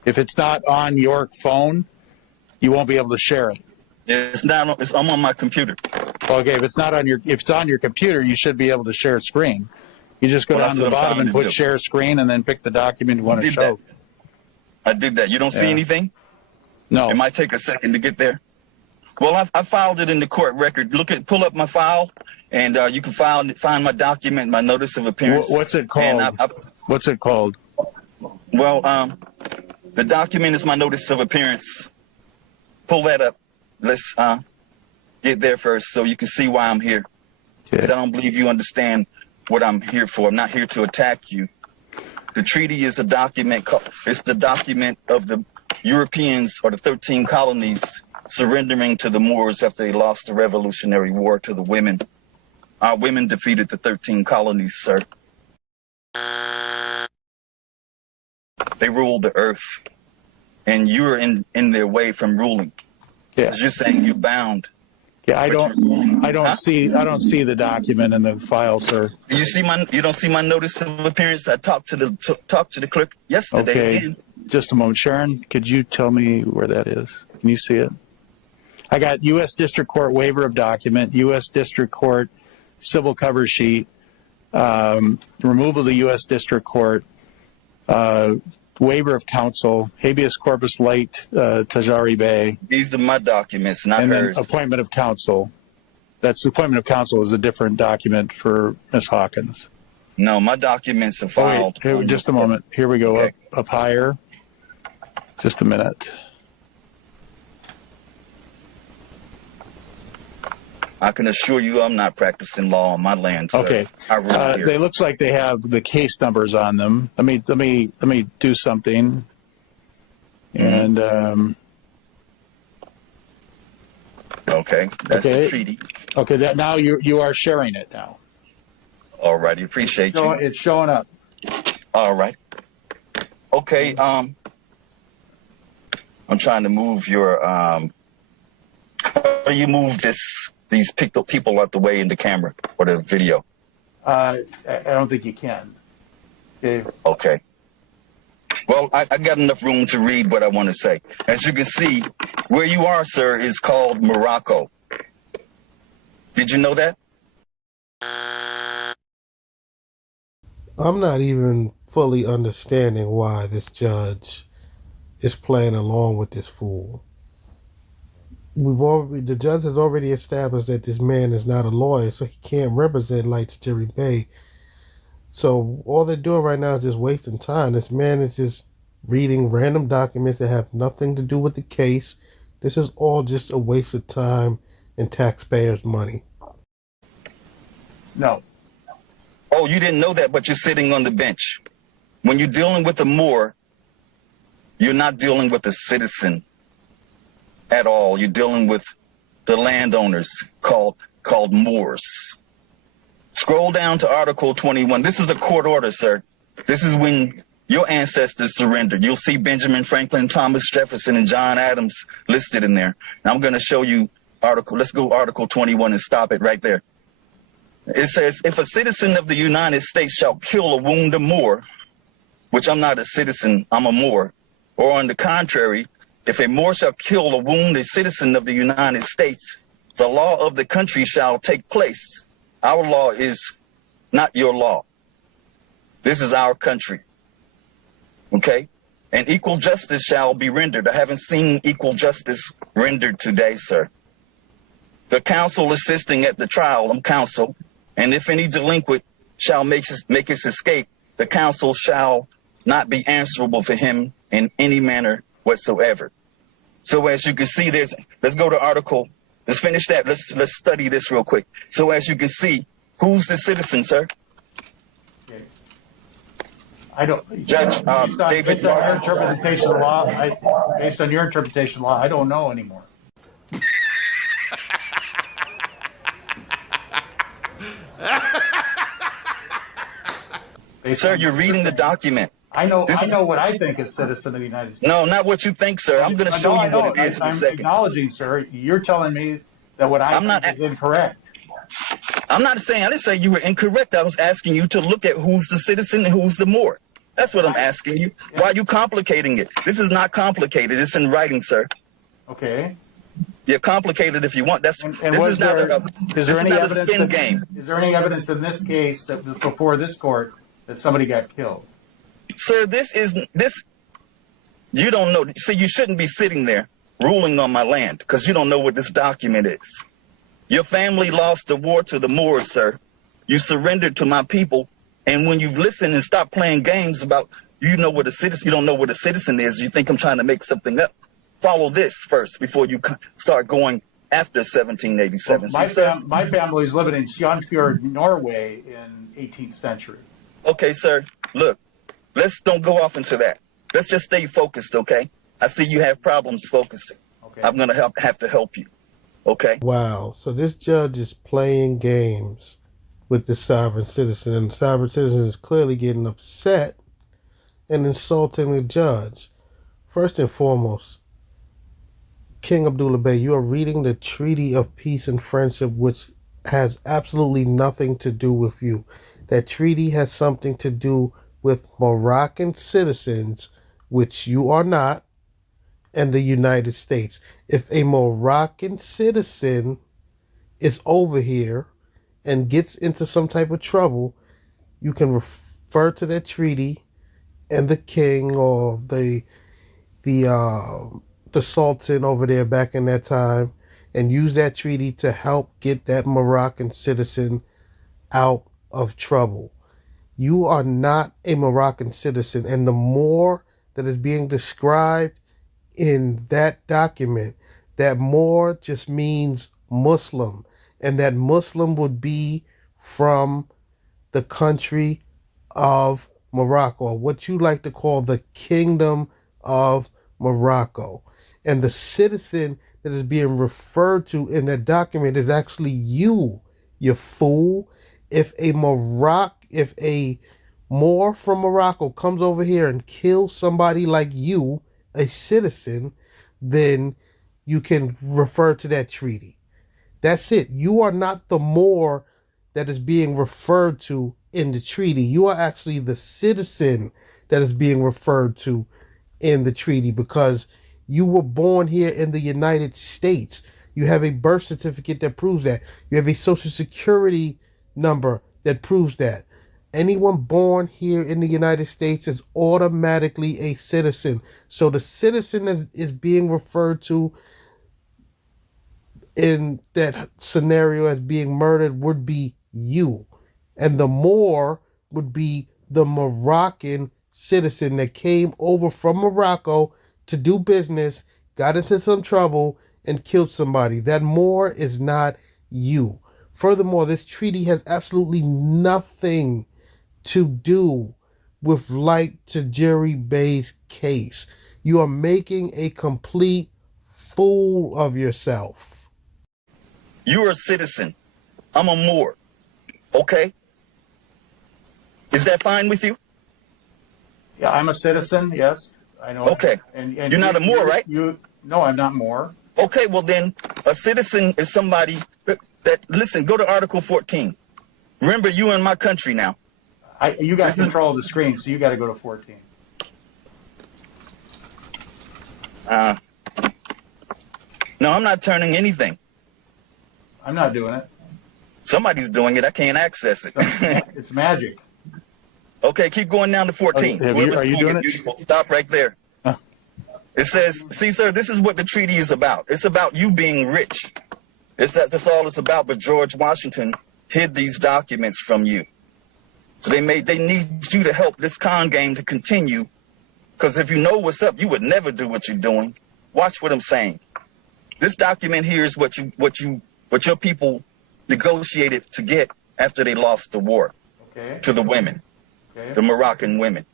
if it's not on your phone, you won't be able to share it. It's not. I'm on my computer. Okay, if it's on your computer, you should be able to share screen. You just go down to the bottom and put share screen, and then pick the document you want to show. I did that. You don't see anything? No. It might take a second to get there. Well, I filed it in the court record. Pull up my file, and you can find my document, my notice of appearance. What's it called? What's it called? Well, the document is my notice of appearance. Pull that up. Let's get there first so you can see why I'm here. Because I don't believe you understand what I'm here for. I'm not here to attack you. The treaty is a document. It's the document of the Europeans or the 13 colonies surrendering to the Moors after they lost the Revolutionary War to the women. Our women defeated the 13 colonies, sir. They ruled the earth, and you're in their way from ruling. Yeah. You're saying you're bound. Yeah, I don't see the document in the file, sir. You don't see my notice of appearance? I talked to the clerk yesterday. Okay. Again. Just a moment. Sharon, could you tell me where that is? Can you see it? I got U.S. District Court waiver of document, U.S. District Court civil cover sheet, removal of the U.S. District Court, waiver of counsel, habeas corpus late, Tajiri Bey. These are my documents, not and hers. Then appointment of counsel. That's appointment of counsel is a different document for Ms. Hawkins. No, my documents are filed. Oh, wait, just a moment. Here we go. Okay. Up higher. Just a minute. I can assure you I'm not practicing law on my land, sir. Okay. They looks like they have the case numbers on them. Let me do something. And okay, that's the treaty. Okay, now you are sharing it now. All righty, appreciate you. It's showing up. All right. Okay. I'm trying to move your. How do you move these people out the way in the camera or the video? I don't think you can. Okay. Okay. Well, I got enough room to read what I want to say. As you can see, where you are, sir, is called Morocco. Did you know that? I'm not even fully understanding why this judge is playing along with this fool. The judge has already established that this man is not a lawyer, so he can't represent Tajiri Bey. So all they're doing right now is just wasting time. This man is just reading random documents that have nothing to do with the case. This is all just a waste of time and taxpayers' money. No. Oh, you didn't know that, but you're sitting on the bench. When you're dealing with a Moor, you're not dealing with a citizen at all. You're dealing with the landowners called Moors. Scroll down to Article 21. This is a court order, sir. This is when your ancestors surrendered. You'll see Benjamin Franklin, Thomas Jefferson, and John Adams listed in there. And I'm going to show you let's go Article 21 and stop it right there. It says, if a citizen of the United States shall kill or wound a Moor, which I'm not a citizen, I'm a Moor, or on the contrary, if a Moor shall kill or wound a citizen of the United States, the law of the country shall take place. Our law is not your law. This is our country. Okay? And equal justice shall be rendered. I haven't seen equal justice rendered today, sir. The counsel assisting at the trial, I'm counsel, And if any delinquent shall make his escape, the council shall not be answerable for him in any manner whatsoever. So as you can see, let's go to article. Let's finish that. Let's study this real quick. So as you can see, who's the citizen, sir? Okay. I don't. Judge David based on your interpretation of law, based on your interpretation of law, I don't know anymore. Sir, you're reading the document. I know what I think is citizen of the United States. No, not what you think, sir. I'm going to show you what it is in a second. I'm acknowledging, sir. You're telling me that what I think is incorrect. I didn't say you were incorrect. I was asking you to look at who's the citizen and who's the Moor. That's what I'm asking you. Why are you complicating it? This is not complicated. It's in writing, sir. Okay. You're complicated if you want. Is there any evidence in this case that before this court that somebody got killed? Sir, you don't know. See, you shouldn't be sitting there ruling on my land because you don't know what this document is. Your family lost the war to the Moors, sir. You surrendered to my people. And when you've listened and stopped playing games about, you don't know what a citizen is. You think I'm trying to make something up. Follow this first before you start going after 1787. Well, my family's living in Sjónfjord, Norway in 18th century. Okay, sir. Look, let's don't go off into that. Let's just stay focused, okay? I see you have problems focusing. Okay. I'm going to have to help you, okay? Wow. So this judge is playing games with the sovereign citizen, and the sovereign citizen is clearly getting upset and insulting the judge. First and foremost, King Abdullah Bey, you are reading the Treaty of Peace and Friendship, which has absolutely nothing to do with you. That treaty has something to do with Moroccan citizens, which you are not, and the United States. If a Moroccan citizen is over here and gets into some type of trouble, you can refer to that treaty and the king or the sultan over there back in that time and use that treaty to help get that Moroccan citizen out of trouble. You are not a Moroccan citizen, and the Moor that is being described in that document, that Moor just means Muslim, and that Muslim would be from the country of Morocco, or what you like to call the Kingdom of Morocco. And the citizen that is being referred to in that document is actually you fool. If a Moor from Morocco comes over here and kills somebody like you, a citizen, then you can refer to that treaty. That's it. You are not the Moor that is being referred to in the treaty. You are actually the citizen that is being referred to in the treaty because you were born here in the United States. You have a birth certificate that proves that. You have a social security number that proves that. Anyone born here in the United States is automatically a citizen. So the citizen that is being referred to in that scenario as being murdered would be you. And the Moor would be the Moroccan citizen that came over from Morocco to do business, got into some trouble, and killed somebody. That Moor is not you. Furthermore, this treaty has absolutely nothing to do with Tajiri Bey's case. You are making a complete fool of yourself. You're a citizen. I'm a Moor. Okay? Is that fine with you? Yeah, I'm a citizen, yes. I know. Okay. And you're not a Moor, right? No, I'm not Moor. Okay, well then, a citizen is somebody listen, go to Article 14. Remember, you in my country now. You got control of the screen, so you got to go to 14. No, I'm not turning anything. I'm not doing it. Somebody's doing it. I can't access it. It's magic. Okay, keep going down to 14. Are you doing it? Beautiful. Stop right there. It says, see, sir, this is what the treaty is about. It's about you being rich. That's all it's about. But George Washington hid these documents from you. So they need you to help this con game to continue. Because if you know what's up, you would never do what you're doing. Watch what I'm saying. This document here is what your people negotiated to get after they lost the war to the women, the Moroccan women.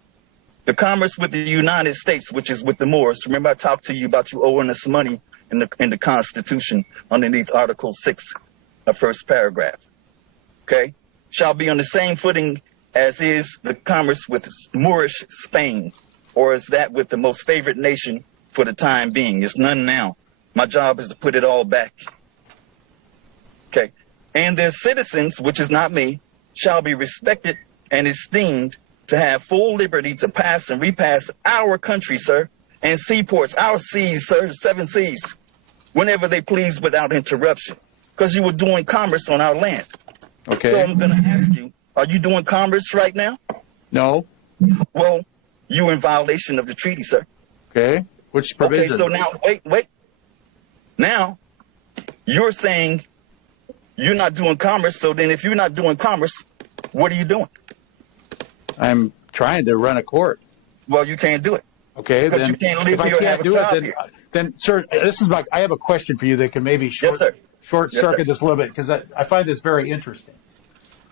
The commerce with the United States, which is with the Moors. Remember, I talked to you about you owing us money in the Constitution underneath Article 6, the first paragraph. Okay, shall be on the same footing as is the commerce with Moorish Spain, or is that with the most favored nation for the time being? It's none now. My job is to put it all back. Okay, and their citizens, which is not me, shall be respected and esteemed to have full liberty to pass and repass our country, sir, and seaports, our seas, sir, 7 seas, whenever they please without interruption, because you were doing commerce on our land. Okay. So I'm going to ask you, are you doing commerce right now? No. Well, you're in violation of the treaty, sir. Okay. Which provision? Okay, so now, wait. Now, you're saying you're not doing commerce, so then if you're not doing commerce, what are you doing? I'm trying to run a court. Well, you can't do it. Okay, because then you can't live if here I or have can't a do job it, here. then, sir, I have a question for you that can maybe short circuit this a little bit, because I find this very interesting.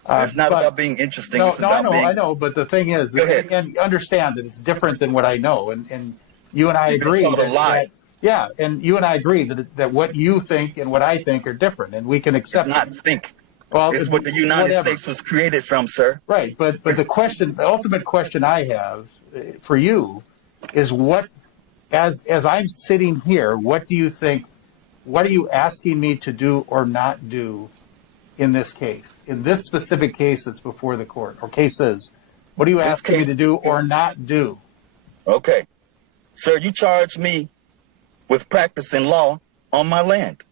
It's not about being interesting. No, it's about I know, but the thing is, and understand that it's different than what I know, and you and I agree. Yeah, and you and I agree that what you think and what I think are different, and we can accept. It's not think. Well, it's what the United States was created from, sir. Right, but the ultimate question I have for you is what, as I'm sitting here, what do you think? What are you asking me to do or not do in this case, in this specific case that's before the court, or cases? What are you asking me to do or not do? Okay, sir, you charged me with practicing law on my land,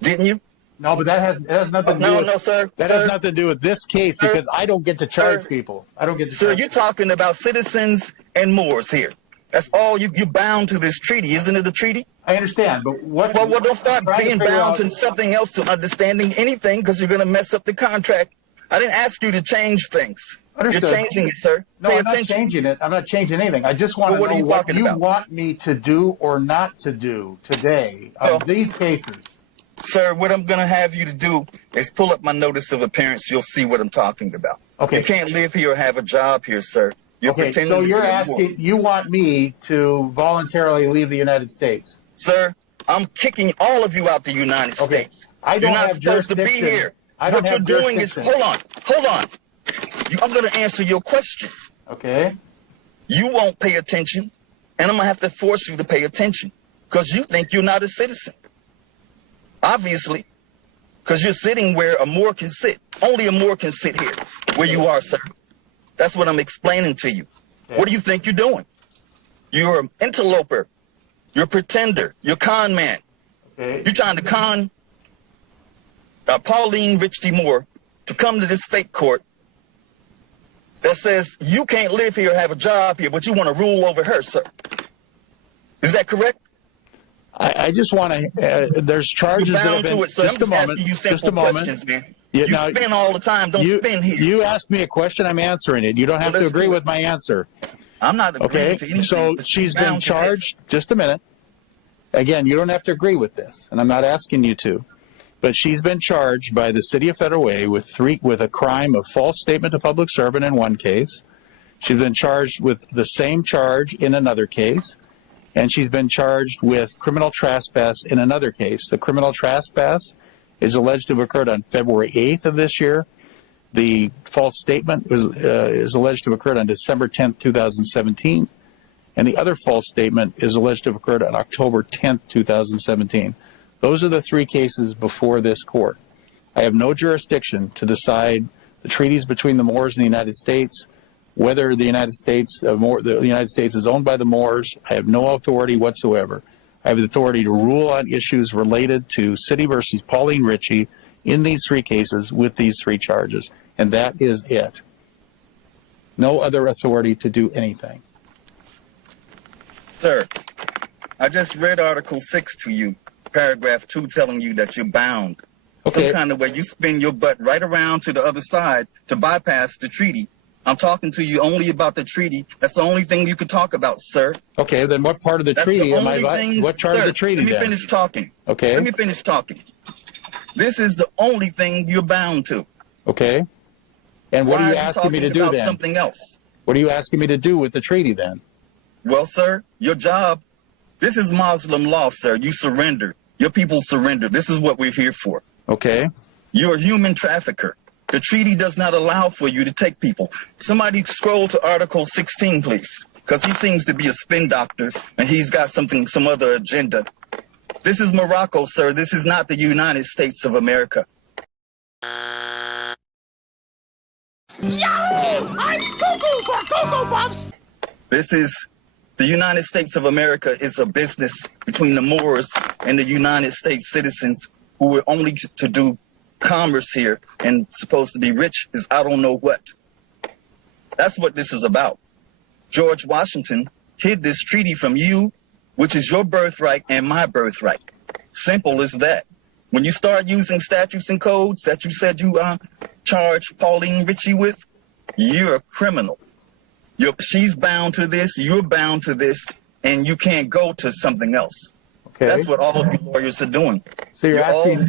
didn't you? No, but that has nothing to do with, sir. That has nothing to do with this case, because I don't get to charge people. I don't get to Sir, you're talking about citizens and Moors here. That's all you're bound to this treaty, isn't it a treaty? I understand, but what... Well, don't start being bound to something else, to understanding anything, because you're going to mess up the contract. I didn't ask you to change things. Understood. You're changing it, sir. No, I'm not changing it. I'm not changing anything. I just want to know what you want me to do or not to do today of these cases. Sir, what I'm going to have you to do is pull up my notice of appearance. You'll see what I'm talking about. Okay. You can't live here or have a job here, sir. Okay, so you're asking, you want me to voluntarily leave the United States? Sir, I'm kicking all of you out the United States. I don't You're not have supposed to be here. What you're doing is, hold on. I'm going to answer your question. Okay. You won't pay attention, and I'm going to have to force you to pay attention, because you think you're not a citizen. Obviously, because you're sitting where a Moor can sit. Only a Moor can sit here, where you are, sir. That's what I'm explaining to you. Okay. What do you think you're doing? You're an interloper. You're a pretender. You're a con man. Okay. You're trying to con Pauline Richie Moore to come to this fake court that says you can't live here or have a job here, but you want to rule over her, sir. Is that correct? I just want to, there's charges that have been, just a moment, just a moment. Man. You spin all the time, don't spin here. You asked me a question, I'm answering it. You don't have to agree with my answer. I'm not agreeing to anything. So she's been charged, just a minute. Again, you don't have to agree with this, and I'm not asking you to. But she's been charged by the City of Federal Way with a crime of false statement to public servant in one case. She's been charged with the same charge in another case. And she's been charged with criminal trespass in another case. The criminal trespass is alleged to have occurred on February 8th of this year. The false statement is alleged to have occurred on December 10th, 2017. And the other false statement is alleged to have occurred on October 10th, 2017. Those are the 3 cases before this court. I have no jurisdiction to decide the treaties between the Moors and the United States, whether the United States is owned by the Moors. I have no authority whatsoever. I have the authority to rule on issues related to City versus Pauline Richie in these 3 cases with these 3 charges. And that is it. No other authority to do anything. Sir, I just read Article 6 to you, paragraph 2, telling you that you're bound some kind of way. You spin your butt right around to the other side to bypass the treaty. I'm talking to you only about the treaty. That's the only thing you could talk about, sir. Okay, then what part of the treaty am I? What part of the treaty? Let me finish talking. Okay. Let me finish talking. This is the only thing you're bound to. Okay. And what are you asking me to do then? Something else. What are you asking me to do with the treaty then? Well, sir, your job. This is Muslim law, sir. You surrender. Your people surrender. This is what we're here for. Okay. You're a human trafficker. The treaty does not allow for you to take people. Somebody scroll to Article 16, please, because he seems to be a spin doctor and he's got some other agenda. This is Morocco, sir. This is not the United States of America. Yahoo! I'm cuckoo for Cocoa Puffs! This is the United States of America is a business between the Moors and the United States citizens who were only to do commerce here and supposed to be rich is I don't know what. That's what this is about. George Washington hid this treaty from you, which is your birthright and my birthright. Simple as that. When you start using statutes and codes that you said you charged Pauline Ritchie with, you're a criminal. She's bound to this, you're bound to this, and you can't go to something else. Okay. That's what all of you lawyers are doing. So you're asking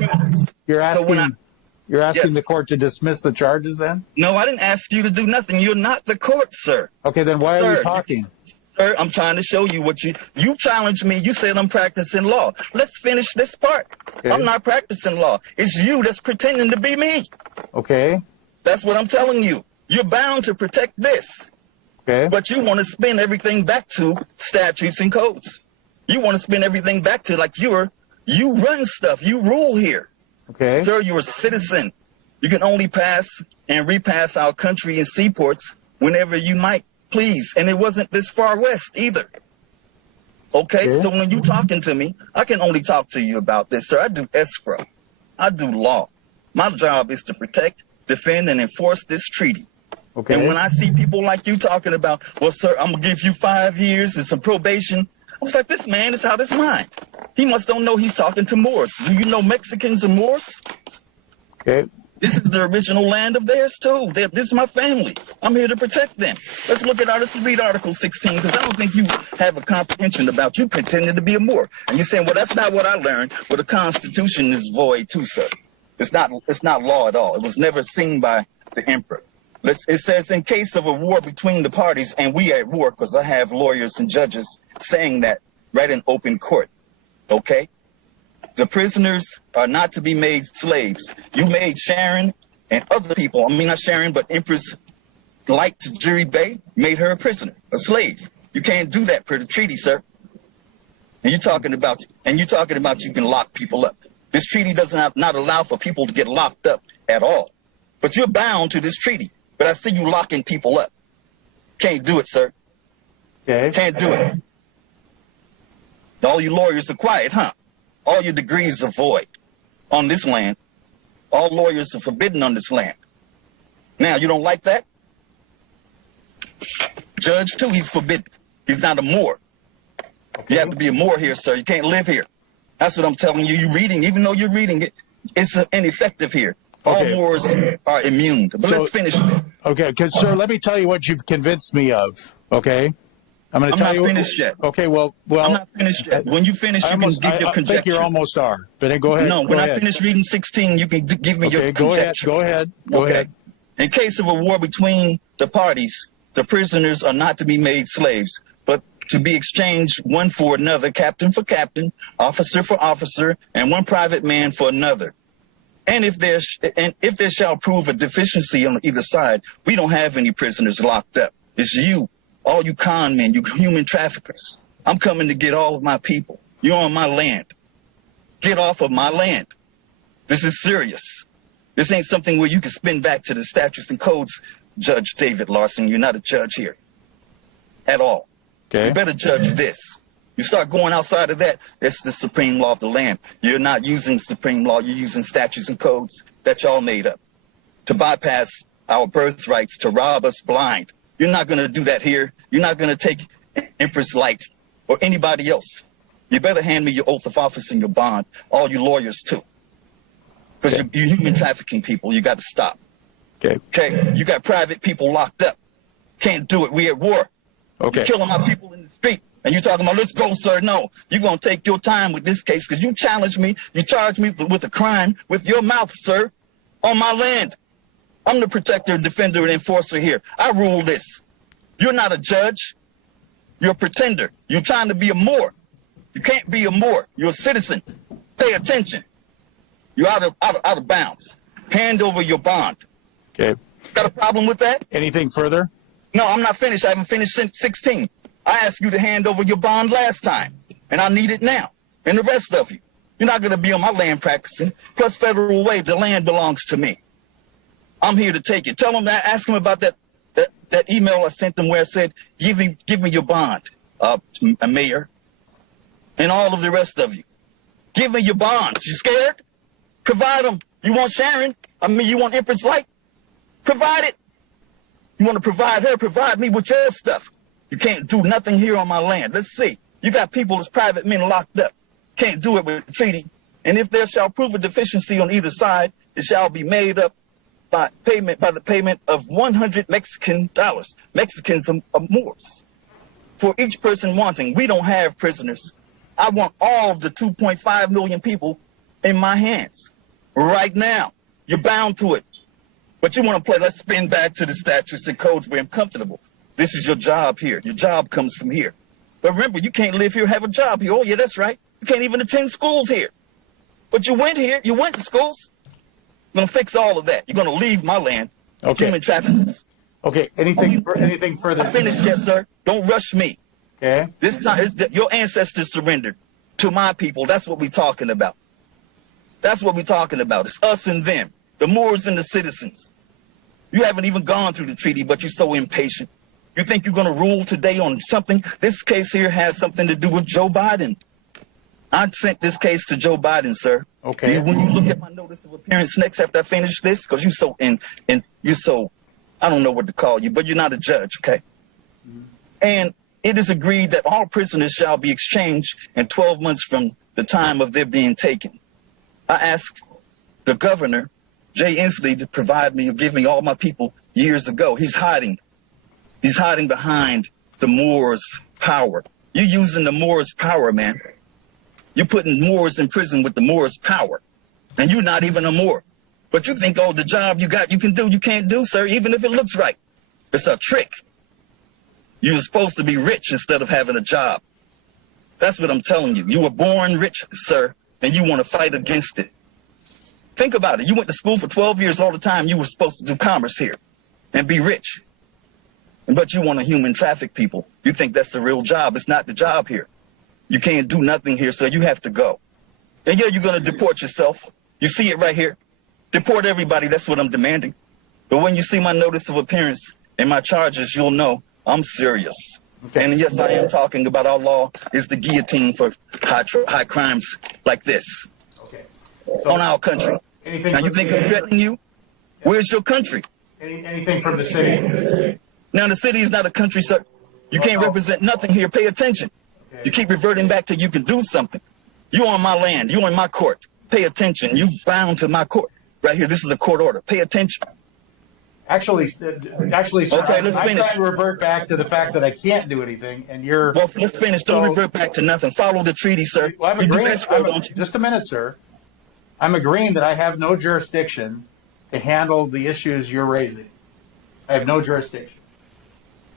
Yes. the court to dismiss the charges then? No, I didn't ask you to do nothing. You're not the court, sir. Okay, then why are you talking? Sir, I'm trying to show you what you challenged me. You said I'm practicing law. Let's finish this part. Okay. I'm not practicing law. It's you that's pretending to be me. Okay. That's what I'm telling you. You're bound to protect this. Okay. But you want to spin everything back to statutes and codes. You want to spin everything back to like you run stuff. You rule here. Okay. Sir, you're a citizen. You can only pass and repass our country and seaports whenever you might please. And it wasn't this far west either. Okay? So when you're talking to me, I can only talk to you about this, sir. I do escrow. I do law. My job is to protect, defend, and enforce this treaty. Okay. And when I see people like you talking about, well, sir, I'm going to give you 5 years and some probation, I was like, this man is out of his mind. He must don't know he's talking to Moors. Do you know Mexicans and Moors? Okay. This is the original land of theirs, too. This is my family. I'm here to protect them. Let's read Article 16, because I don't think you have a comprehension about you pretending to be a Moor. And you're saying, well, that's not what I learned. Well, the Constitution is void, too, sir. It's not law at all. It was never seen by the emperor. It says, in case of a war between the parties, and we are at war, because I have lawyers and judges saying that right in open court, okay? The prisoners are not to be made slaves. You made Sharon and other people, I mean not Sharon, but Empress like Tajiri Bey, made her a prisoner, a slave. You can't do that per the treaty, sir. And you're talking about you can lock people up. This treaty does not allow for people to get locked up at all. But you're bound to this treaty. But I see you locking people up. Can't do it, sir. Okay. Can't do it. All you lawyers are quiet, huh? All your degrees are void on this land. All lawyers are forbidden on this land. Now, you don't like that? Judge, too, he's forbidden. He's not a Moor. Okay. You have to be a Moor here, sir. You can't live here. That's what I'm telling you. You're reading, even though you're reading it, it's ineffective here. Okay. All Moors are immune. But let's finish this. Okay, sir, let me tell you what you've convinced me of, okay? I'm going to tell you. I'm not finished yet. Okay, well. I'm not finished yet. When you finish, you can give your conjecture. I think you almost are. But then go ahead. No, when I finish reading 16, you can give me your conjecture. Go ahead. Go ahead. In case of a war between the parties, the prisoners are not to be made slaves, but to be exchanged one for another, captain for captain, officer for officer, and one private man for another. And if there shall prove a deficiency on either side, we don't have any prisoners locked up. It's you, all you con men, you human traffickers. I'm coming to get all of my people. You're on my land. Get off of my land. This is serious. This ain't something where you can spin back to the statutes and codes, Judge David Larson. You're not a judge here at all. Okay. You better judge this. You start going outside of that, it's the supreme law of the land. You're not using supreme law, you're using statutes and codes that y'all made up to bypass our birthrights, to rob us blind. You're not going to do that here. You're not going to take Empress Light or anybody else. You better hand me your oath of office and your bond, all you lawyers too. because you're human trafficking people. You got to stop. Okay. You got private people locked up. Can't do it. We at war. Okay. You're killing my people in the street. And you're talking about, let's go, sir. No, you're going to take your time with this case because you challenged me. You charged me with a crime with your mouth, sir, on my land. I'm the protector, defender, and enforcer here. I rule this. You're not a judge. You're a pretender. You're trying to be a Moor. You can't be a Moor. You're a citizen. Pay attention. You're out of bounds. Hand over your bond. Okay. Got a problem with that? Anything further? No, I'm not finished. I haven't finished since 16. I asked you to hand over your bond last time, and I need it now. And the rest of you. You're not going to be on my land practicing. Plus, federal way, the land belongs to me. I'm here to take it. Tell them that. Ask them about that email I sent them where I said, give me your bond, Mayor, and all of the rest of you. Give me your bonds. You scared? Provide them. You want Sharon? You want Empress Light? Provide it. You want to provide her? Provide me with your stuff. You can't do nothing here on my land. Let's see. You got people as private men locked up. Can't do it with a treaty. And if there shall prove a deficiency on either side, it shall be made up by the payment of $100 Mexican. Mexicans are Moors. For each person wanting. We don't have prisoners. I want all of the 2.5 million people in my hands. Right now. You're bound to it. But you want to play, let's spin back to the statutes and codes where I'm comfortable. This is your job here. Your job comes from here. But remember, you can't live here, have a job here. Oh, yeah, that's right. You can't even attend schools here. But you went here. You went to schools. You're going to fix all of that. You're going to leave my land. Okay. Human traffickers. Okay. Anything further? I finished, yes, sir. Don't rush me. Okay. This time, your ancestors surrendered to my people. That's what we're talking about. That's what we're talking about. It's us and them. The Moors and the citizens. You haven't even gone through the treaty, but you're so impatient. You think you're going to rule today on something? This case here has something to do with Joe Biden. I sent this case to Joe Biden, sir. Okay. When you look at my notice of appearance next after I finish this, because you're so you're so, I don't know what to call you, but you're not a judge, okay? Mm-hmm. And it is agreed that all prisoners shall be exchanged in 12 months from the time of their being taken. I asked the governor, Jay Inslee, to give me all my people years ago. He's hiding. He's hiding behind the Moors' power. You're using the Moors' power, man. You're putting Moors in prison with the Moors' power. And you're not even a Moor. But you think, oh, the job you got, you can do, you can't do, sir, even if it looks right. It's a trick. You were supposed to be rich instead of having a job. That's what I'm telling you. You were born rich, sir, and you want to fight against it. Think about it. You went to school for 12 years all the time. You were supposed to do commerce here and be rich. But you want to human traffic people. You think that's the real job. It's not the job here. You can't do nothing here, so you have to go. And yeah, you're going to deport yourself. You see it right here. Deport everybody. That's what I'm demanding. But when you see my notice of appearance and my charges, you'll know I'm serious. Okay. And yes, I am talking about our law is the guillotine for high crimes like this. Okay. So, on our country. Now you think I'm threatening you? Where's your country? Anything from the city? Now the city is not a country, sir. You can't represent nothing here. Pay attention. Okay. You keep reverting back to you can do something. You on my land. You in my court. Pay attention. You bound to my court. Right here. This is a court order. Pay attention. Actually, sir, okay, let's finish. I try to revert back to the fact that I can't do anything, and you're... Well, let's finish. Don't revert back to nothing. Follow the treaty, sir. Well, I'm agreeing. Just a minute, sir. I'm agreeing that I have no jurisdiction to handle the issues you're raising. I have no jurisdiction.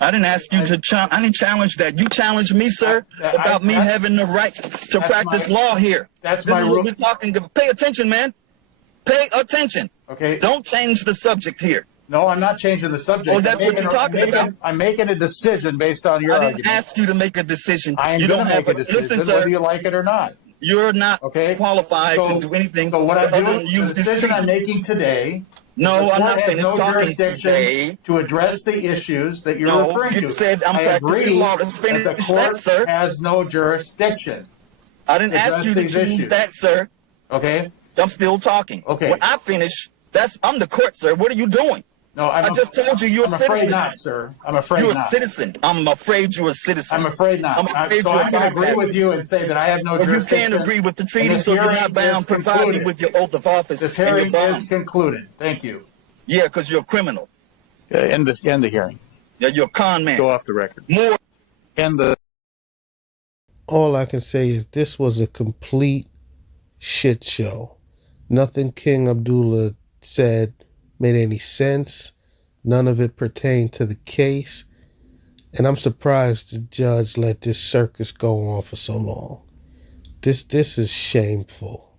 I didn't ask you to I didn't challenge that. You challenged me, sir, about me having the right to practice law here. That's this my is rule. What we're talking about. Pay attention, man. Pay attention. Okay. Don't change the subject here. No, I'm not changing the subject. Oh, that's what you're talking about. I'm making a decision based on your argument. I didn't ask you to make a decision. I am going to make a decision, listen, sir, whether you like it or not. You're not qualified to do anything. So what I'm doing, the decision I'm making today. No, I'm not finished no talking jurisdiction today. To address the issues that you're referring to. You said I'm practicing law. Let's finish that the court sir. has no jurisdiction. I didn't ask you to change that, sir. Okay. I'm still talking. Okay. When I finish, I'm the court, sir. What are you doing? No, I just told you you're a citizen. I'm afraid not, sir. I'm afraid you're not. A citizen. I'm afraid you're a citizen. I'm afraid not. I'm afraid so I can agree with you and say that I have no jurisdiction. You can't agree with the treaty, so you're not bound. Provide me with your oath of office. This hearing is concluded. Thank you. Yeah, because you're a criminal. End the hearing. Yeah, you're a con man. Go off the record. Moor. All I can say is this was a complete shit show. Nothing King Abdullah said made any sense. None of it pertained to the case. And I'm surprised the judge let this circus go on for so long. This is shameful.